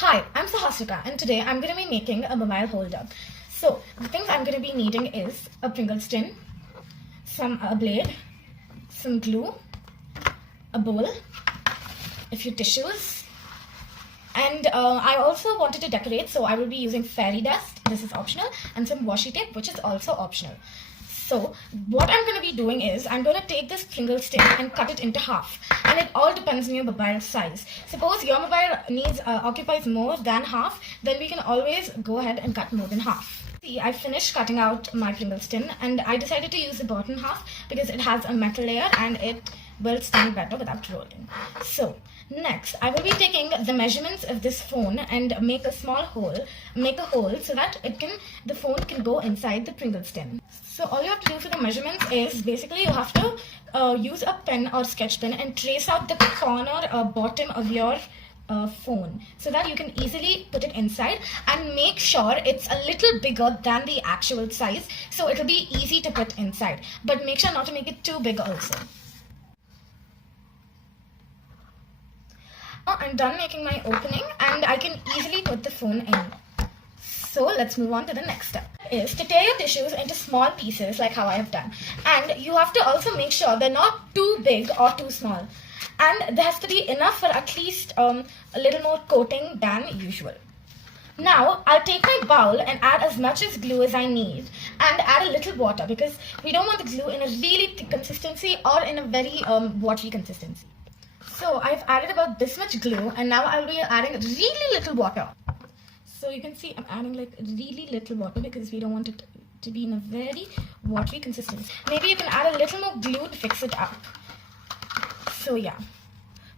Hi, I'm Sahasrika and today I'm going to be making a mobile holder. So the things I'm going to be needing is a Pringles tin, a blade, some glue, a bowl, a few tissues, and I also wanted to decorate, so I will be using fairy dust, this is optional, and some washi tape, which is also optional. So what I'm going to be doing is I'm going to take this Pringles tin and cut it into half, and it all depends on your mobile size. Suppose your mobile occupies more than half, then we can always go ahead and cut more than half. See, I finished cutting out my Pringles tin and I decided to use the bottom half because it has a metal layer and it will stand better without rolling. So next, I will be taking the measurements of this phone and make a hole so that the phone can go inside the Pringles tin. So all you have to do for the measurements is basically you have to use a pen or sketch pen and trace out the corner or bottom of your phone so that you can easily put it inside, and make sure it's a little bigger than the actual size so it'll be easy to put inside, but make sure not to make it too big also. I'm done making my opening and I can easily put the phone in. So let's move on to the next step, is to tear your tissues into small pieces like how I have done, and you have to also make sure they're not too big or too small, and there has to be enough for at least a little more coating than usual. Now I'll take my bowl and add as much as glue as I need and add a little water because we don't want the glue in a really thick consistency or in a very watery consistency. So I've added about this much glue and now I'll be adding really little water. So you can see I'm adding like really little water because we don't want it to be in a very watery consistency. Maybe you can add a little more glue to fix it up. So yeah.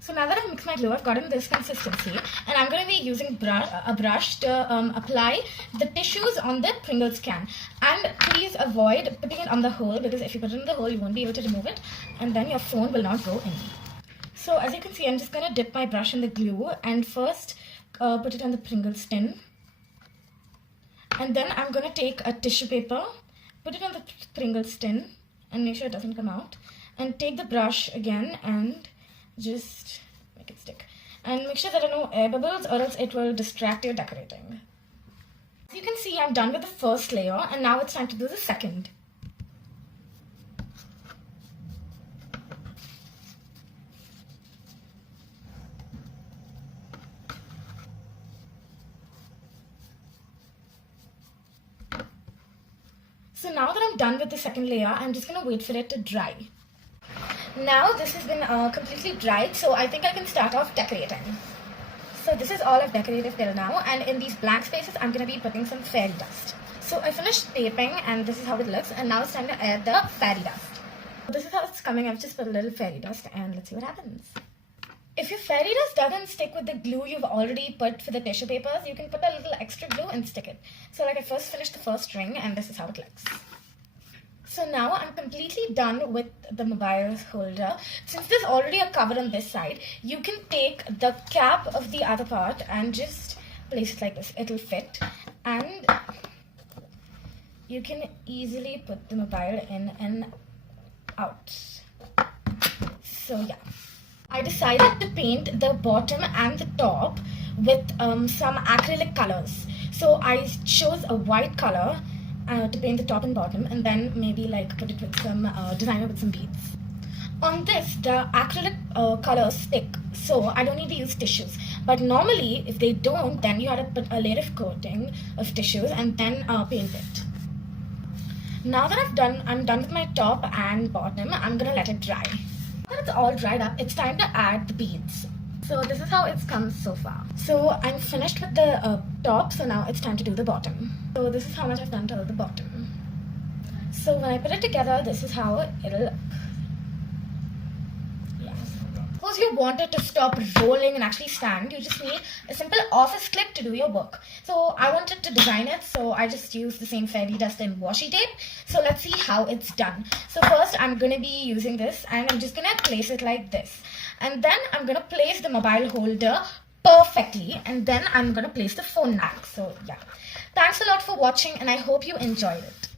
So now that I've mixed my glue, I've gotten this consistency and I'm going to be using a brush to apply the tissues on the Pringles can. And please avoid putting it on the hole because if you put it in the hole, you won't be able to remove it and then your phone will not go in. So as you can see, I'm just going to dip my brush in the glue and first put it on the Pringles tin. And then I'm going to take a tissue paper, put it on the Pringles tin and make sure it doesn't come out. And take the brush again and just make it stick. And make sure there are no air bubbles or else it will distract your decorating. As you can see, I'm done with the first layer and now it's time to do the second. So now that I'm done with the second layer, I'm just going to wait for it to dry. Now this has been completely dried, so I think I can start off decorating. So this is all I've decorated till now, and in these blank spaces I'm going to be putting some fairy dust. So I finished taping and this is how it looks, and now it's time to add the fairy dust. So this is how it's coming. I've just put a little fairy dust and let's see what happens. If your fairy dust doesn't stick with the glue you've already put for the tissue papers, you can put a little extra glue and stick it. So like I first finished the first ring and this is how it looks. So now I'm completely done with the mobile holder. Since there's already a cover on this side, you can take the cap of the other part and just place it like this. It'll fit and you can easily put the mobile in and out. So yeah. I decided to paint the bottom and the top with some acrylic colors. So I chose a white color to paint the top and bottom, and then maybe like put it with some designer with some beads. On this, the acrylic colors stick, so I don't need to use tissues. But normally, if they don't, then you have to put a layer of coating of tissues and then paint it. Now that I'm done with my top and bottom, I'm gonna let it dry. Now that it's all dried up, it's time to add the beads. So this is how it's come so far. So I'm finished with the top, so now it's time to do the bottom. So this is how much I've done to the bottom. So when I put it together, this is how it'll look. Yeah. Suppose you wanted to stop rolling and actually stand, you just need a simple office clip to do your work. So I wanted to design it, so I just used the same fairy dust and washi tape. So let's see how it's done. So first I'm going to be using this and I'm just going to place it like this. And then I'm going to place the mobile holder perfectly, and then I'm going to place the phone back. So yeah, thanks a lot for watching and I hope you enjoyed it.